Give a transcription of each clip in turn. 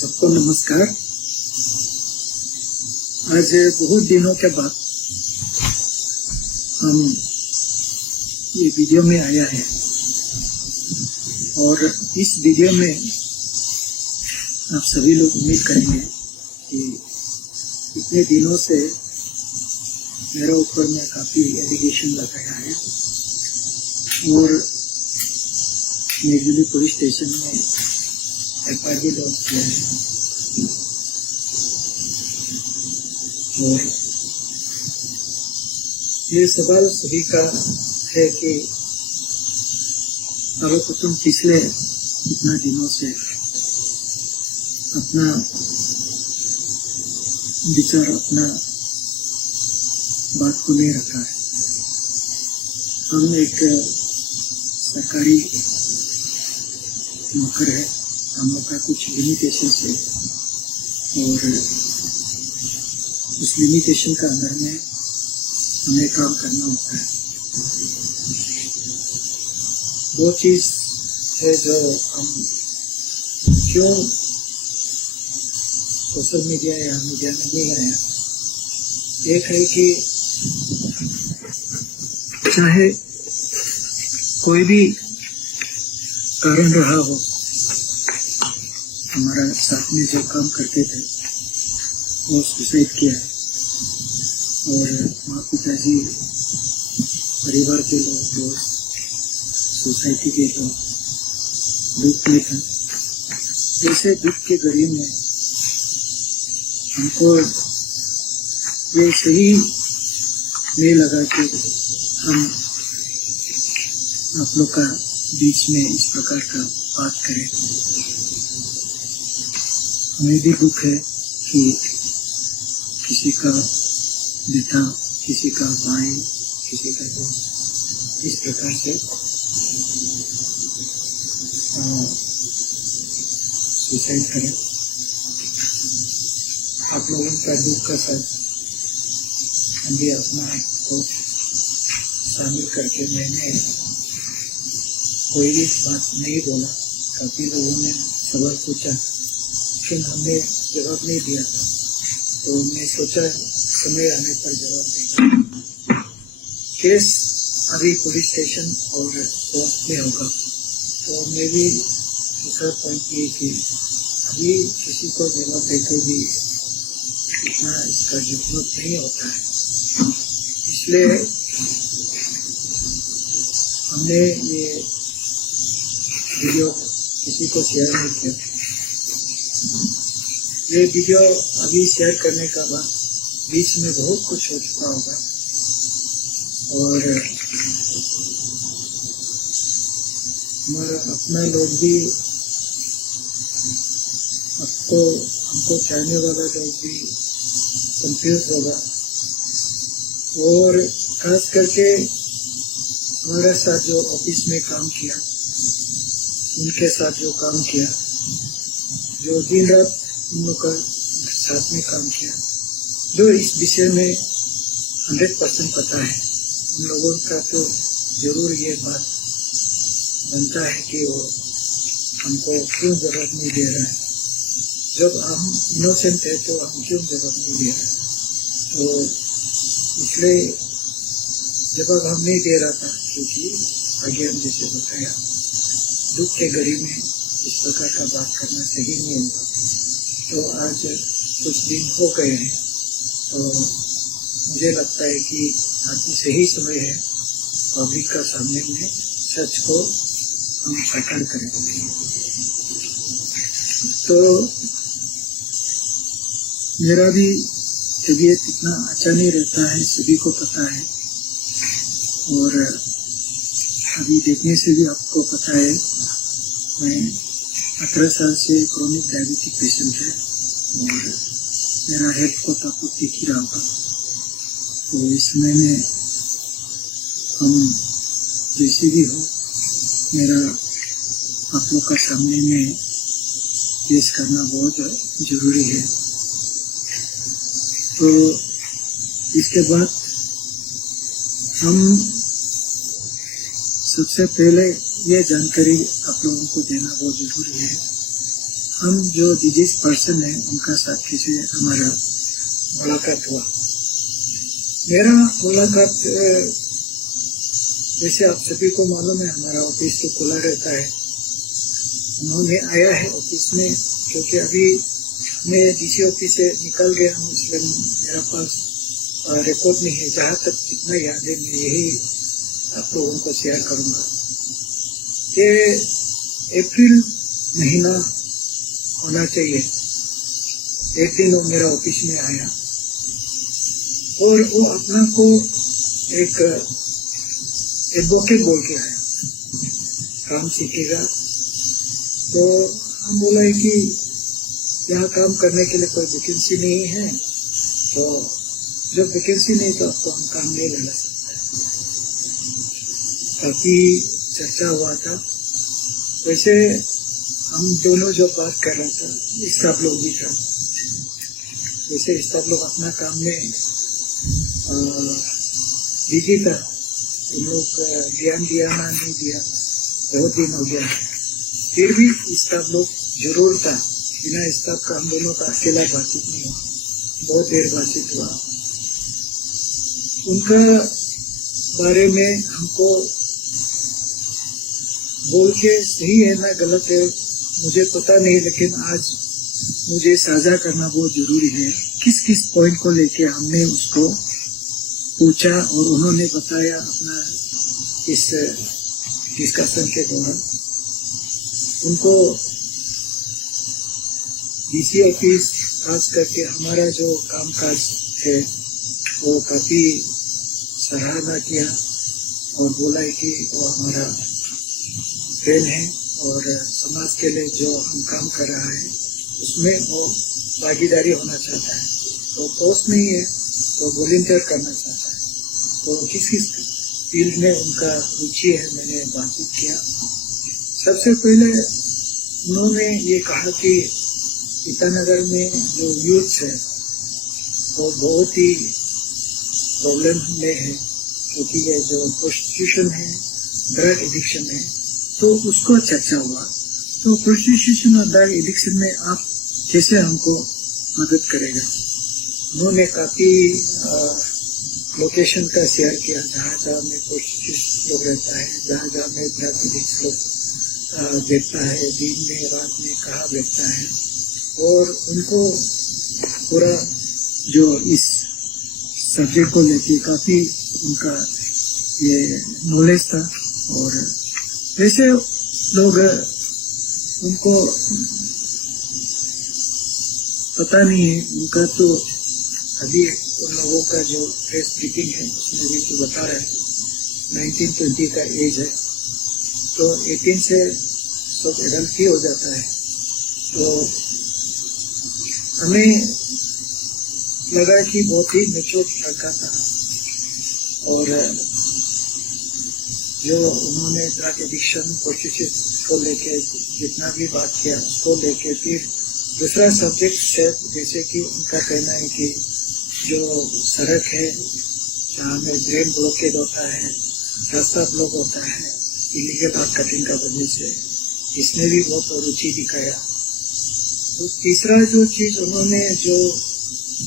सबको नमस्कार। आज बहुत दिनों के बाद हम ये वीडियो में आया है और इस वीडियो में आप सभी लोग उम्मीद करेंगे कि इतने दिनों से मेरे ऊपर में काफ़ी एलिगेशन लगाया है और निर्जली पुलिस स्टेशन में FIR भी लॉन्च किया है और ये सवाल सभी का है कि अगर तुम पिछले इतना दिनों से अपना विचार अपना बात को नहीं रखा है। हम एक सरकारी नौकर है, हम लोग का कुछ लिमिटेशन है और उस लिमिटेशन का अंदर में हमें काम करना होता है। दो चीज है जो हम क्यों सोशल मीडिया या मीडिया में नहीं आया। एक है कि चाहे कोई भी कारण रहा हो, हमारा साथ में जो काम करते थे वो सुसाइड किया है और माँ पिताजी, परिवार के लोग, दोस्त, सोसाइटी के लोग दुख में थे। ऐसे दुख के घड़ी में हमको ये सही नहीं लगा कि हम आप लोग का बीच में इस प्रकार का बात करें। हमें भी दुख है कि किसी का बेटा, किसी का भाई, किसी का दोस्त इस प्रकार से सुसाइड करे। आप लोगों का दुख का साथ हम भी अपना को शामिल करके मैंने कोई भी बात नहीं बोला। काफी लोगों ने सवाल पूछा लेकिन हमने जवाब नहीं दिया, तो मैं सोचा समय आने पर जवाब देगा। केस अभी पुलिस स्टेशन और कोर्ट में होगा, तो मैं भी दूसरा पॉइंट ये कि अभी किसी को जवाब देकर भी इतना इसका जरूरत नहीं होता है। इसलिए हमने ये वीडियो किसी को शेयर नहीं किया। ये वीडियो अभी शेयर करने का बाद बीच में बहुत कुछ हो चुका होगा और हमारा अपना लोग भी हमको चाहने वाला लोग भी कंफ्यूज होगा और खास करके हमारे साथ जो ऑफिस में काम किया, उनके साथ जो काम किया, जो दिन रात उन लोग का साथ में काम किया, जो इस विषय में 100% पता है, उन लोगों का तो जरूर ये बात बनता है कि वो हमको क्यों जवाब नहीं दे रहा है। जब हम इनोसेंट है तो हम क्यों जवाब नहीं दे रहे। तो इसलिए जवाब हम नहीं दे रहा था क्योंकि आगे हम जैसे बताया दुख के घड़ी में इस प्रकार का बात करना सही नहीं होगा। तो आज कुछ दिन हो गए हैं, तो मुझे लगता है कि अभी सही समय है पब्लिक का सामने में सच को हम साकार करेंगे। तो मेरा भी तबीयत इतना अच्छा नहीं रहता है, सभी को पता है और अभी देखने से भी आपको पता है मैं 18 साल से क्रोनिक डायबिटिक पेशेंट है और मेरा हेल्थ को तो आपको दिख ही रहा होगा। तो इस समय में हम जैसे भी हो, मेरा आप लोग का सामने में पेश करना बहुत जरूरी है। तो इसके बाद हम सबसे पहले ये जानकारी आप लोगों को देना बहुत जरूरी है। हम जो डिजीज पर्सन है उनका साथ किसी हमारा मुलाकात हुआ। मेरा मुलाकात जैसे आप सभी को मालूम है, हमारा ऑफिस तो खुला रहता है। उन्होंने आया है ऑफिस में, क्योंकि अभी मैं डीसी ऑफिस से निकल गया हूँ, इसलिए मेरा पास रिकॉर्ड नहीं है। जहाँ तक जितना याद है मैं यही आप लोगों को शेयर करूँगा। ये अप्रैल महीना होना चाहिए, एक दिन वो मेरा ऑफिस में आया और वो अपना को एक एडवोकेट बोल के आया, काम सीखेगा। तो हम बोला है कि यहाँ काम करने के लिए कोई वैकेंसी नहीं है, तो जब वैकेंसी नहीं तो आपको हम काम नहीं लेना सकते। काफी चर्चा हुआ था। वैसे हम दोनों जो बात कर रहा था, स्टाफ लोग भी था। वैसे स्टाफ लोग अपना काम में बिजी था। उन लोग ध्यान दिया ना नहीं दिया, बहुत दिन हो गया। फिर भी स्टाफ लोग जरूर था। बिना स्टाफ का हम दोनों का अकेला बातचीत नहीं हुआ, बहुत देर बातचीत हुआ। उनका बारे में हमको बोल के सही है ना गलत है मुझे पता नहीं, लेकिन आज मुझे साझा करना बहुत जरूरी है। किस किस पॉइंट को लेके हमने उसको पूछा और उन्होंने बताया अपना इस डिस्कशन के दौरान। उनको डीसी ऑफिस खास करके हमारा जो कामकाज है वो काफी सराहना किया और बोला है कि वो हमारा फ्रेंड है और समाज के लिए जो हम काम कर रहा है उसमें वो भागीदारी होना चाहता है। तो पोस्ट नहीं है तो वॉलंटियर करना चाहता है। तो किस किस फील्ड में उनका रुचि है मैंने बातचीत किया। सबसे पहले उन्होंने ये कहा कि ईटानगर में जो यूथ है वो बहुत ही प्रॉब्लम में है, क्योंकि ये जो प्रोस्टिट्यूशन है, ड्रग एडिक्शन है, तो उसको चर्चा हुआ। तो प्रोस्टिट्यूशन और ड्रग एडिक्शन में आप कैसे हमको मदद करेगा। उन्होंने काफी लोकेशन का शेयर किया, जहाँ जहाँ में प्रोस्टिट्यूशन लोग रहता है, जहाँ जहाँ में ड्रग एडिक्ट लोग देखता है, दिन में रात में कहाँ बैठता है, और उनको पूरा जो इस सब्जेक्ट को लेके काफी उनका ये नॉलेज था। और वैसे लोग उनको पता नहीं है, उनका तो अभी उन लोगों का जो प्रेस ब्रीफिंग है उसमें भी तो बता रहे हैं 19-20 का एज है, तो 18 से सब एडल्ट ही हो जाता है। तो हमें लगा कि बहुत ही मैच्योर लड़का था और जो उन्होंने ड्रग एडिक्शन प्रोस्टिट्यूशन को लेके जितना भी बात किया उसको लेके फिर दूसरा सब्जेक्ट है, जैसे कि उनका कहना है कि जो सड़क है जहाँ में ड्रेन ब्लॉकेज होता है, रास्ता ब्लॉक होता है इलीगल आर्ट कटिंग का वजह से, इसमें भी बहुत रुचि दिखाया। तो तीसरा जो चीज उन्होंने जो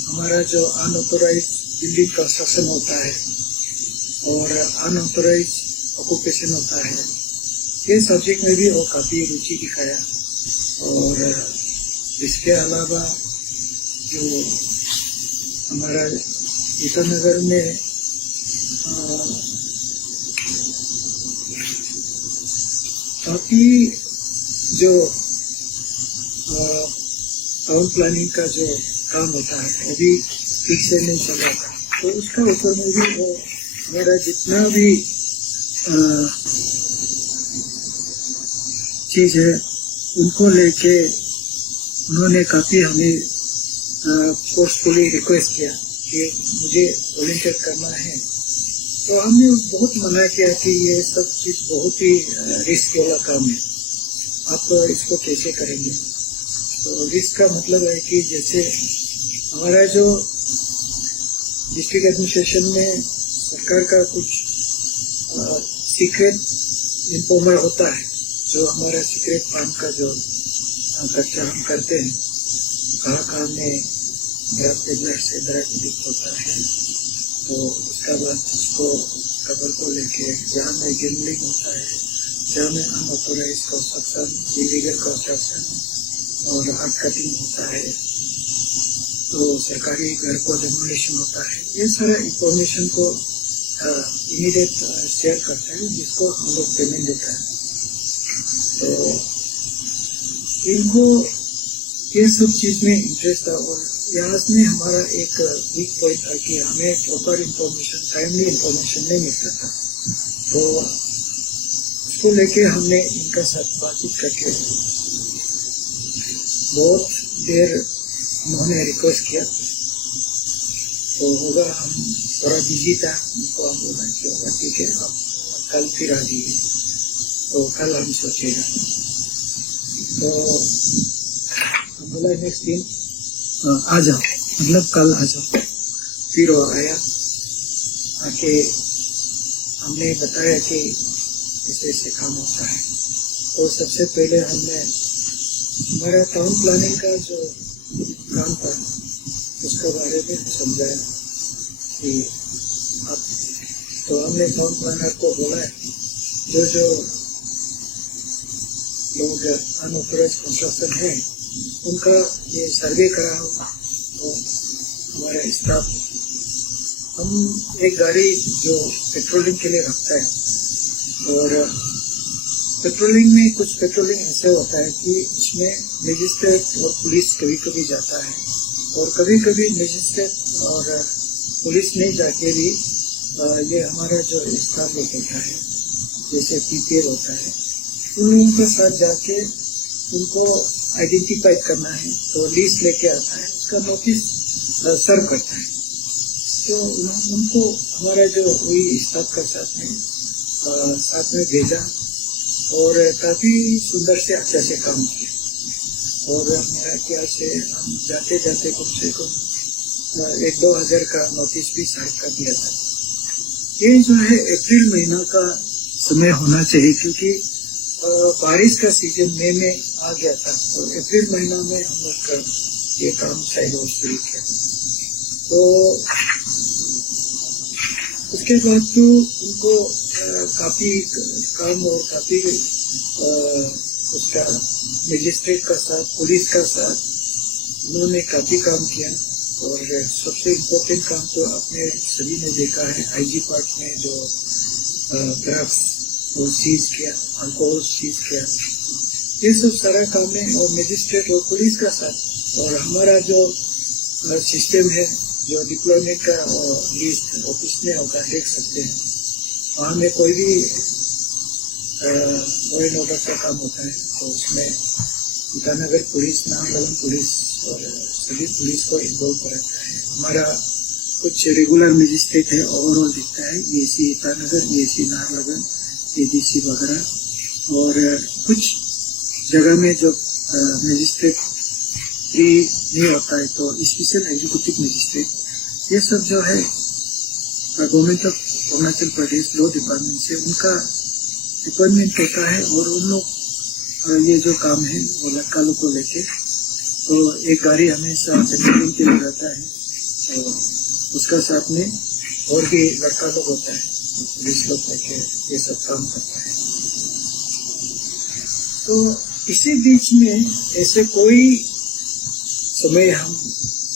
हमारा जो अनऑथोराइज बिल्डिंग कंस्ट्रक्शन होता है और अनऑथोराइज ऑक्यूपेशन होता है, ये सब्जेक्ट में भी वो काफी रुचि दिखाया। और इसके अलावा जो हमारा ईटानगर में काफी जो टाउन प्लानिंग का जो काम होता है वो भी ठीक से नहीं चल रहा था, तो उसका ऊपर में भी वो हमारा जितना भी चीज है उनको लेके उन्होंने काफी हमें फोर्सफुली रिक्वेस्ट किया कि मुझे वॉलंटियर करना है। तो हमने बहुत मना किया कि ये सब चीज बहुत ही रिस्क वाला काम है, आप इसको कैसे करेंगे। तो रिस्क का मतलब है कि जैसे हमारा जो डिस्ट्रिक्ट एडमिनिस्ट्रेशन में सरकार का कुछ सीक्रेट इन्फॉर्मर होता है, जो हमारा सीक्रेट फंड का जो खर्चा हम करते हैं, कहाँ में ड्रग पेडलर से ड्रग एडिक्ट होता है, तो उसका बाद उसको कबर को लेके जहाँ में गैम्बलिंग होता है, जहाँ में अनऑथोराइज्ड कंस्ट्रक्शन, इलीगल कंस्ट्रक्शन और हार्ट कटिंग होता है, तो सरकारी घर को डेमोलिशन होता है, ये सारा इंफॉर्मेशन को इमीडिएट शेयर करता है, जिसको हम लोग पेमेंट देता है। तो इनको ये सब चीज में इंटरेस्ट था और यहाँ में हमारा एक वीक पॉइंट था कि हमें प्रॉपर इंफॉर्मेशन, टाइमली इंफॉर्मेशन नहीं मिलता था। तो उसको लेके हमने इनका साथ बातचीत करके बहुत देर उन्होंने रिक्वेस्ट किया, तो होगा हम थोड़ा बिजी था, उनको हम बोला कि होगा ठीक है, आप कल फिर आ जाइए, तो कल हम सोचेगा। तो बोला नेक्स्ट दिन आ जाओ, मतलब कल आ जाओ। फिर वो आया, आके हमने बताया कि ऐसे ऐसे काम होता है। तो सबसे पहले हमने हमारा टाउन प्लानिंग का जो काम था उसके बारे में समझाया कि अब तो हमने टाउन प्लानर को बोला जो लोग अनऑथोराइज्ड कंस्ट्रक्शन है उनका ये सर्वे करा हो, तो हमारे स्टाफ, हम एक गाड़ी जो पेट्रोलिंग के लिए रखता है, और पेट्रोलिंग में कुछ पेट्रोलिंग ऐसे होता है कि उसमें मजिस्ट्रेट और पुलिस कभी कभी जाता है, और कभी कभी मजिस्ट्रेट और पुलिस नहीं जाके भी ये हमारा जो स्टाफ लोग होता है, जैसे पीपीएल होता है, उन लोगों के साथ जाके उनको आइडेंटिफाई करना है, तो लिस्ट लेके आता है, उसका नोटिस सर्व करता है। तो उनको हमारा जो वही स्टाफ का साथ में भेजा और काफी सुंदर से अच्छा से काम किया। और मेरा ख्याल से हम जाते जाते कम से कम 1-2 हज़ार का नोटिस भी सर्व कर दिया था। ये जो है अप्रैल महीना का समय होना चाहिए, क्योंकि बारिश का सीजन मई में आ गया था, तो अप्रैल महीना में हम लोग ये काम शायद शुरू किया। तो उसके बाद तो उनको काफी काम और काफी उसका मजिस्ट्रेट का साथ, पुलिस का साथ उन्होंने काफी काम किया। और सबसे इम्पोर्टेंट काम तो आपने सभी ने देखा है, आईजी पार्क में जो ड्रग्स वो सीज किया, अल्कोहल सीज किया, ये सब सारा काम है। और मजिस्ट्रेट और पुलिस का साथ, और हमारा जो सिस्टम है जो डिप्लॉयमेंट का लिस्ट ऑफिस में होगा, देख सकते हैं वहाँ में कोई भी लॉ एंड ऑर्डर का काम होता है, तो उसमें ईटानगर पुलिस, नाहरलगुन पुलिस और सभी पुलिस को इन्वॉल्व रहता है। हमारा कुछ रेगुलर मजिस्ट्रेट है, ओवरऑल दिखता है, AC Itanagar, AC Naharlagun, ADC वगैरह, और कुछ जगह में जो मजिस्ट्रेट फ्री नहीं होता है तो स्पेशल एग्जीक्यूटिव मजिस्ट्रेट, ये सब जो है government of Arunachal Pradesh law department से उनका अपॉइंटमेंट होता है। और उन लोग ये जो काम है वो लड़का लोग को लेके, तो एक गाड़ी हमेशा पेट्रोलिंग के लिए रहता है, तो उसका साथ में और भी लड़का लोग होता है, पुलिस लोग लेके ये सब काम करता है। तो इसी बीच में ऐसे कोई समय हम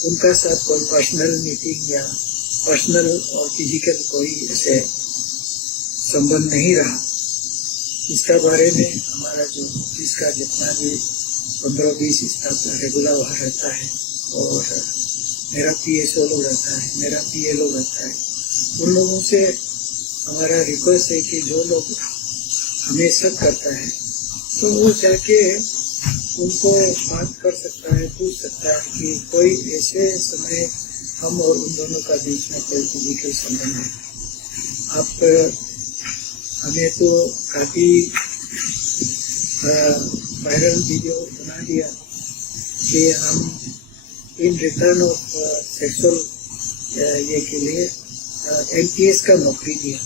उनका साथ कोई पर्सनल मीटिंग या पर्सनल और फिजिकल कोई ऐसे संबंध नहीं रहा। इसका बारे में हमारा जो ऑफिस का जितना भी 15-20 स्टाफ रेगुलर वहाँ रहता है, और मेरा पीएसओ लोग रहता है, मेरा पीएलओ रहता है, उन लोगों से हमारा रिक्वेस्ट है कि जो लोग हमें सब करता है तो वो जाके उनको बात कर सकता है, पूछ सकता है कि कोई ऐसे समय हम और उन दोनों का बीच में कोई फिजिकल संबंध है। आप हमें तो काफी वायरल वीडियो बना दिया कि हम इन रिटर्न ऑफ सेक्सुअल ये के लिए एमटीएस का नौकरी दिया।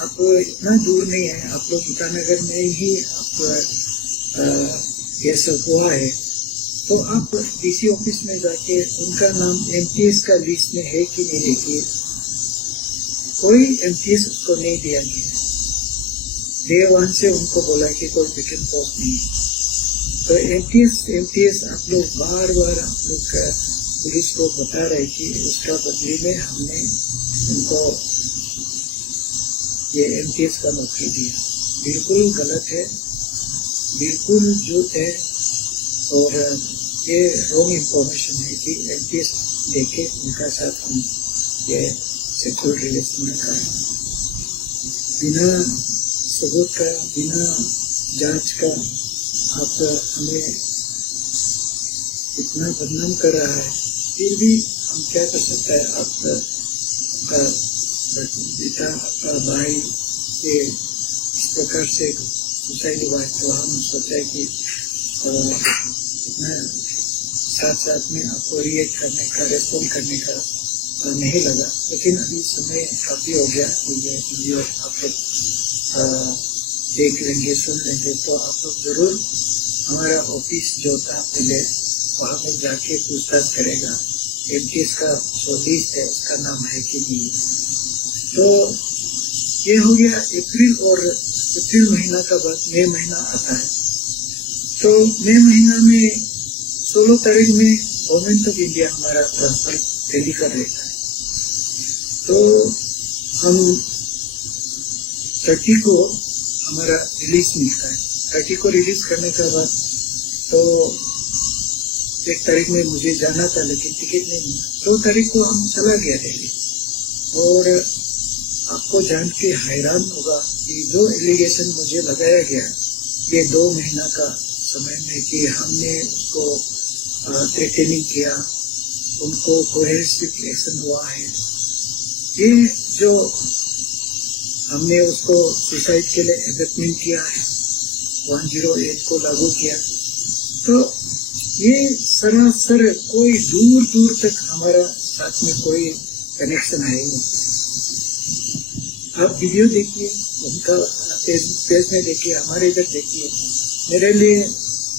आप इतना दूर नहीं है, आप लोग ईटानगर में ही आप ये सब हुआ है, तो आप डीसी ऑफिस में जाके उनका नाम एमटीएस का लिस्ट में है कि नहीं देखिए। कोई एमटीएस उसको नहीं दिया गया। डे 1 से उनको बोला कि कोई वेकेंट पोस्ट नहीं है। तो एमटीएस आप लोग बार बार आप लोग पुलिस को बता रहे कि उसका बदले में हमने उनको ये एमटीएस का नौकरी दिया। बिल्कुल गलत है, बिल्कुल झूठ है, और ये रॉन्ग इंफॉर्मेशन है कि एमटीएस देके उनका साथ हम ये सेक्सुअल रिलेशन रखा है बिना सबूत का, बिना जांच का। आप हमें इतना बदनाम कर रहा है, फिर भी हम क्या कर सकते हैं। आपका बेटा, आपका भाई ये इस प्रकार से सुसाइड हुआ है, तो हम सोचा कि इतना साथ में आपको रिएक्ट करने का, रेस्पॉन्ड करने का नहीं लगा। लेकिन अभी समय काफी हो गया कि ये वीडियो आप लोग देख लेंगे, सुन लेंगे, तो आप लोग जरूर हमारा ऑफिस जो था पहले वहाँ में जाके पूछताछ करेगा एमटीएस का जो लिस्ट है उसका नाम है कि नहीं। तो ये हो गया अप्रैल, और अप्रैल महीना का बाद मई महीना आता है। तो मई महीना में 16 तारीख में गवर्नमेंट ऑफ इंडिया हमारा ट्रांसफर दिल्ली कर देता है। तो हम 30 को हमारा रिलीज मिलता है। 30 को रिलीज करने के बाद तो 1 तारीख में मुझे जाना था, लेकिन टिकट नहीं मिला। 2 तारीख को हम चला गया दिल्ली। और आपको जान के हैरान होगा कि जो एलिगेशन मुझे लगाया गया ये 2 महीना का समय में कि हमने उसको थ्रेटनिंग किया, उनको कोहेसिव एक्शन हुआ है, ये जो हमने उसको सुसाइड के लिए एबेटमेंट किया है, 108 को लागू किया, तो ये सरासर कोई दूर दूर तक हमारा साथ में कोई कनेक्शन है ही नहीं। आप वीडियो देखिए, उनका पेज में देखिए, हमारे इधर देखिए।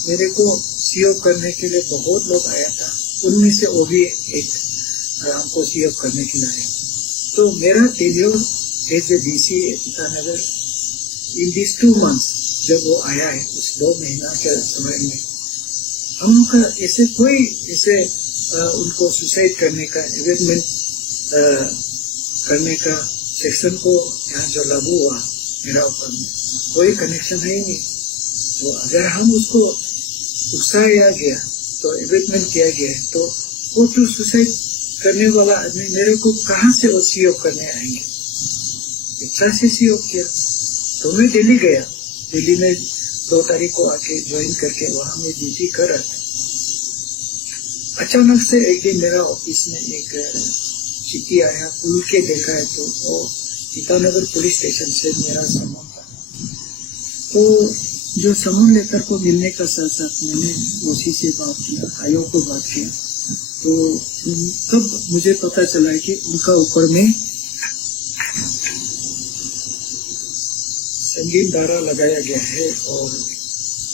मेरे को सीओ करने के लिए बहुत लोग आया था, उनमें से वो भी एक हमको सीओ करने के लिए आया। तो मेरा tenure as a DC Itanagar in this 2 months जब वो आया है, उस 2 महीना के समय में हम लोग का ऐसे कोई ऐसे उनको सुसाइड करने का, एबेटमेंट करने का सेक्शन को यहाँ जो लागू हुआ मेरा ऊपर में कोई कनेक्शन है ही नहीं। तो अगर हम उसको उकसाया गया, तो एबेटमेंट किया गया है, तो वो तो सुसाइड करने वाला आदमी मेरे को कहाँ से वो सीओ करने आएंगे। इच्छा से सीओ किया, तो मैं दिल्ली गया। दिल्ली में 2 तारीख को आके ज्वाइन करके वहां में ड्यूटी कर रहा था। अचानक से एक दिन मेरा ऑफिस में एक चिट्ठी आया, खुल के देखा है तो वो ईटानगर पुलिस स्टेशन से मेरा सम्मान था। तो जो सम्मान लेटर को मिलने का साथ साथ मैंने ओसी से बात किया, आयोग को बात किया, तो तब मुझे पता चला कि उनका ऊपर में संगीन धारा लगाया गया है और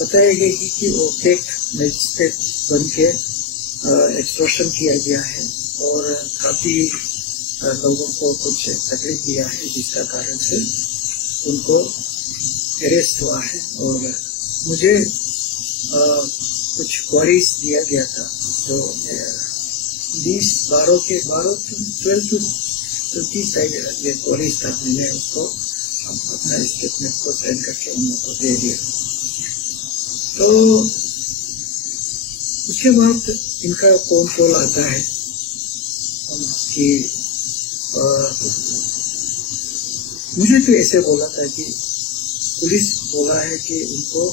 बताया गया कि वो टेक मजिस्ट्रेट बन के एक्सटॉर्शन किया गया है और काफी लोगों को कुछ तकलीफ दिया है, जिसका कारण से उनको अरेस्ट हुआ है। और मुझे कुछ क्वारीज दिया गया था, जो 12 to 20 ये क्वारीज था। मैंने उसको अपना स्टेटमेंट को साइन करके उन लोगों को दे दिया। तो उसके बाद इनका फोन कॉल आता है कि मुझे तो ऐसे बोला था कि पुलिस बोला है कि उनको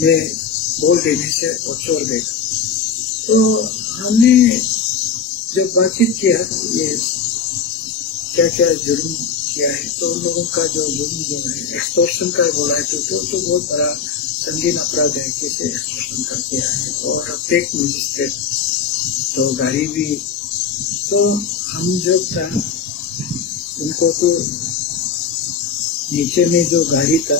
मैं बोल देने से वो छोड़ देगा। तो हमने जब बातचीत किया ये क्या क्या जुर्म किया है, तो उन लोगों का जो जुर्म जो है एक्सटॉर्शन का बोला है, तो बहुत बड़ा संगीन अपराध है, कैसे एक्सटॉर्शन का किया है। और टेक मजिस्ट्रेट तो गाड़ी भी, तो हम जब था उनको तो नीचे में जो गाड़ी था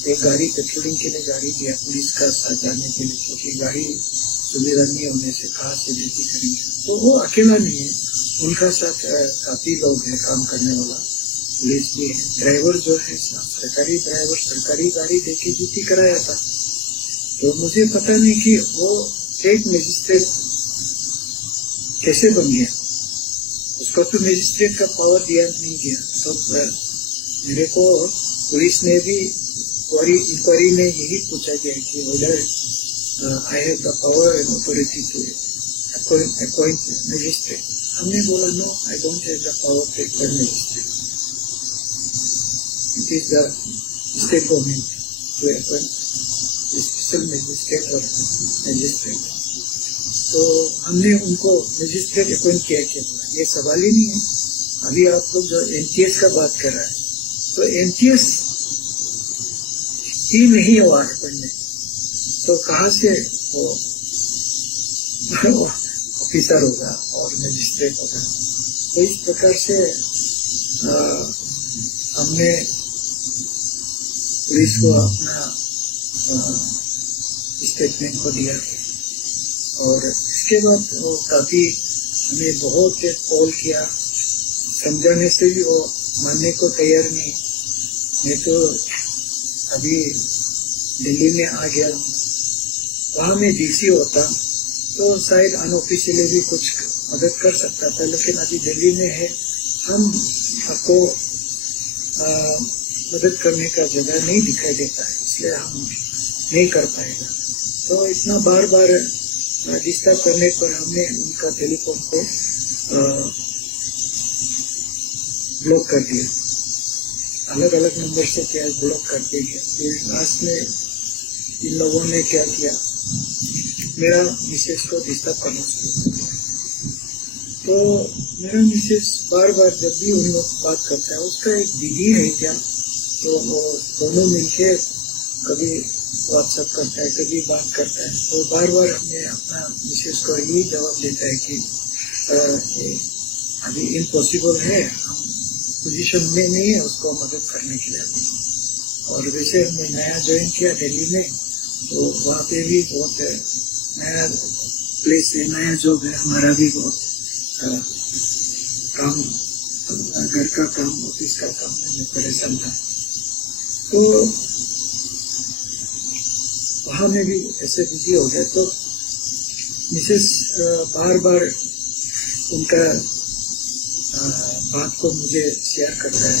एक गाड़ी पेट्रोलिंग के लिए गाड़ी दिया पुलिस का साथ जाने के लिए, क्योंकि गाड़ी सुविधा नहीं होने से कहाँ से ड्यूटी करेंगे। तो वो अकेला नहीं है, उनका साथ काफी लोग हैं काम करने वाला, पुलिस भी है, ड्राइवर जो है सरकारी ड्राइवर सरकारी गाड़ी देके ड्यूटी कराया था। तो मुझे पता नहीं कि वो एक मजिस्ट्रेट कैसे बन गया, उसको तो मजिस्ट्रेट का पावर दिया नहीं गया। तो मेरे को पुलिस ने भी इंक्वायरी में यही पूछा गया कि whether I have the power and authority to appoint magistrate. हमने बोला no, I don't have the power to appoint magistrate, it is the state government to appoint special magistrate और मजिस्ट्रेट। तो हमने उनको मजिस्ट्रेट अपॉइंट किया क्या, ये सवाल ही नहीं है। अभी आप लोग जो एमटीएस का बात कर रहा है, तो एमटीएस ही नहीं हुआ अपॉइंटमेंट, तो कहाँ से वो ऑफिसर होगा और मजिस्ट्रेट होगा। तो इस प्रकार से हमने पुलिस को अपना स्टेटमेंट को दिया, और इसके बाद वो काफी हमें बहुत कॉल किया, समझाने से भी वो मानने को तैयार नहीं। मैं तो अभी दिल्ली में आ गया, वहाँ में डीसी होता तो शायद अनऑफिशियली भी कुछ मदद कर सकता था, लेकिन अभी दिल्ली में है, हम आपको मदद करने का जगह नहीं दिखाई देता है, इसलिए हम नहीं कर पाएगा। तो इतना बार बार डिस्टर्ब करने पर हमने उनका टेलीफोन को ब्लॉक कर दिया, अलग अलग नंबर से क्या ब्लॉक कर दिया। फिर लास्ट में इन लोगों ने क्या किया, मेरा मिसेस को डिस्टर्ब करना शुरू कर दिया। तो मेरा मिसेस बार बार जब भी उन लोग बात करता है, उसका एक दीदी है क्या, तो वो दोनों मिलके कभी व्हाट्सएप करता है, कभी बात करता है। तो बार बार हमने अपना मिसेस को यही जवाब देता है कि अभी इम्पॉसिबल है, हम पोजीशन में नहीं है उसको मदद करने के लिए अभी। और वैसे हमने नया ज्वाइन किया दिल्ली में, तो वहाँ पे भी बहुत नया प्लेस है, नया जॉब है, हमारा भी बहुत काम, घर का काम, ऑफिस का काम में परेशान था। तो वहाँ में भी ऐसे बिजी हो गया। तो मिसेस बार बार उनका बात को मुझे शेयर कर रहा है